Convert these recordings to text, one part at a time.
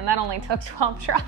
and that only took 12 tries.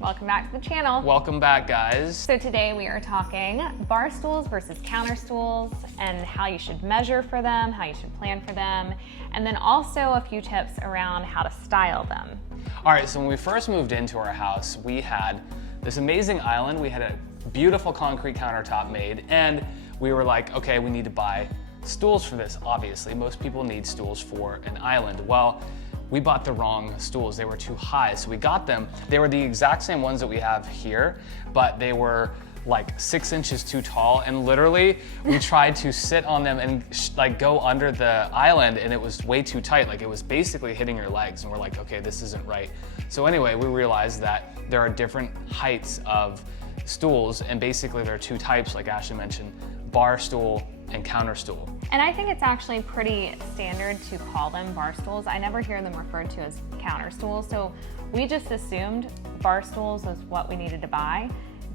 Welcome back to the channel. Welcome back, guys. So today we are talking bar stools versus counter stools and how you should measure for them, how you should plan for them, and then also a few tips around how to style them. All right, so when we first moved into our house, we had this amazing island. We had a beautiful concrete countertop made, and we were like, okay, we need to buy stools for this, obviously. Most people need stools for an island. Well, we bought the wrong stools. They were too high, so we got them. They were the exact same ones that we have here, but they were like 6 inches too tall, and literally we tried to sit on them and like go under the island, and it was way too tight. Like it was basically hitting your legs, and we're like, okay, this isn't right. So anyway, we realized that there are different heights of stools, and basically there are two types, like Ashley mentioned, bar stool and counter stool. And I think it's actually pretty standard to call them bar stools. I never hear them referred to as counter stools, so we just assumed bar stools was what we needed to buy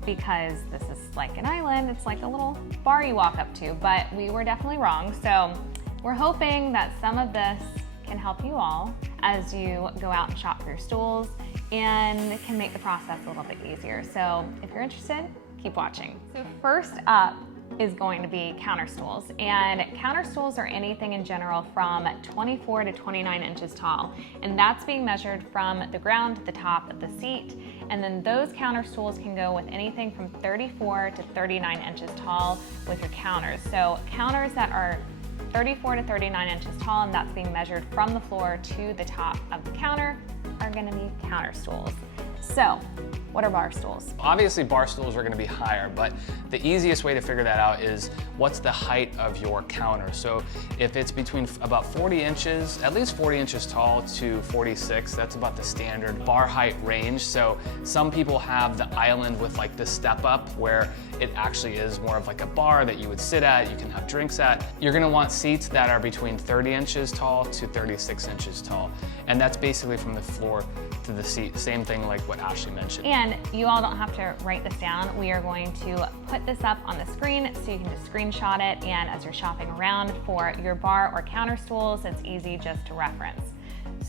because this is like an island, it's like a little bar you walk up to, but we were definitely wrong. So we're hoping that some of this can help you all as you go out and shop for your stools and can make the process a little bit easier. So if you're interested, keep watching. So first up is going to be counter stools, and counter stools are anything in general from 24 to 29 inches tall, and that's being measured from the ground to the top of the seat. And then those counter stools can go with anything from 34 to 39 inches tall with your counters. So counters that are 34 to 39 inches tall, and that's being measured from the floor to the top of the counter, are gonna be counter stools. So, what are bar stools? Obviously bar stools are gonna be higher, but the easiest way to figure that out is what's the height of your counter. So if it's between about 40 inches, at least 40 inches tall to 46, that's about the standard bar height range. So some people have the island with like the step up where it actually is more of like a bar that you would sit at, you can have drinks at. You're gonna want seats that are between 30 inches tall to 36 inches tall. And that's basically from the floor to the seat. Same thing like what Ashley mentioned. And you all don't have to write this down. We are going to put this up on the screen so you can just screenshot it, and as you're shopping around for your bar or counter stools, it's easy just to reference.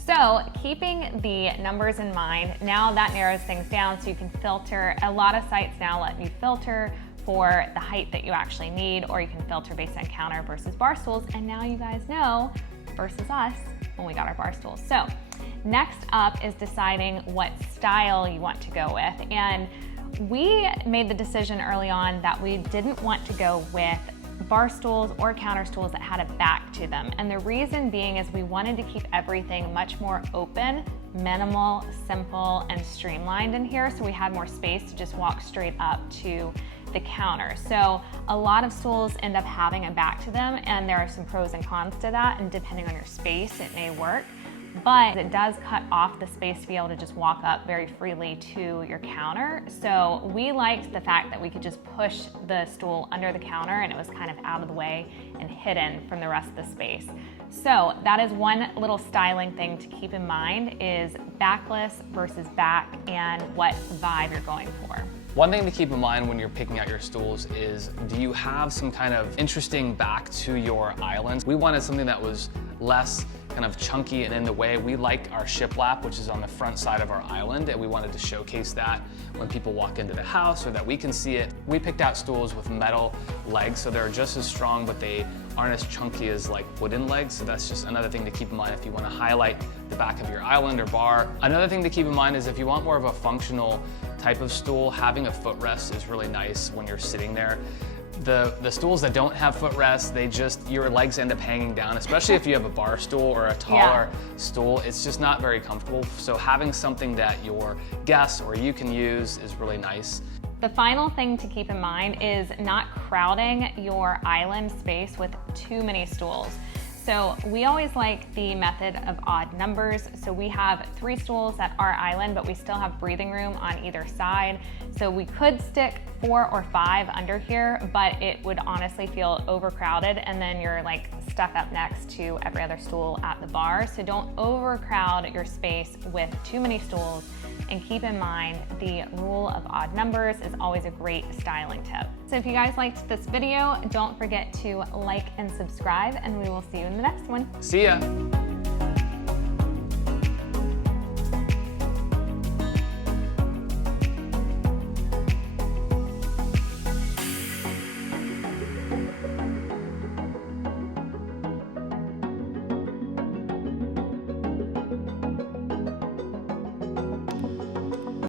So keeping the numbers in mind, now that narrows things down so you can filter. A lot of sites now let you filter for the height that you actually need, or you can filter based on counter versus bar stools, and now you guys know versus us when we got our bar stools. So next up is deciding what style you want to go with. And we made the decision early on that we didn't want to go with bar stools or counter stools that had a back to them. And the reason being is we wanted to keep everything much more open, minimal, simple, and streamlined in here, so we had more space to just walk straight up to the counter. So a lot of stools end up having a back to them, and there are some pros and cons to that, and depending on your space, it may work. But it does cut off the space to be able to just walk up very freely to your counter. So we liked the fact that we could just push the stool under the counter and it was kind of out of the way and hidden from the rest of the space. So that is one little styling thing to keep in mind, is backless versus back and what vibe you're going for. One thing to keep in mind when you're picking out your stools is, do you have some kind of interesting back to your island? We wanted something that was less kind of chunky and in the way. We like our shiplap, which is on the front side of our island, and we wanted to showcase that when people walk into the house or that we can see it. We picked out stools with metal legs, so they're just as strong, but they aren't as chunky as like wooden legs. So that's just another thing to keep in mind if you want to highlight the back of your island or bar. Another thing to keep in mind is if you want more of a functional type of stool, having a footrest is really nice when you're sitting there. The stools that don't have footrests, your legs end up hanging down, especially if you have a bar stool or a taller stool. It's just not very comfortable. So having something that your guests or you can use is really nice. The final thing to keep in mind is not crowding your island space with too many stools. So we always like the method of odd numbers. So we have 3 stools at our island, but we still have breathing room on either side. So we could stick 4 or 5 under here, but it would honestly feel overcrowded, and then you're like stuck up next to every other stool at the bar. So don't overcrowd your space with too many stools, and keep in mind the rule of odd numbers is always a great styling tip. So if you guys liked this video, don't forget to like and subscribe, and we will see you in the next one. See ya.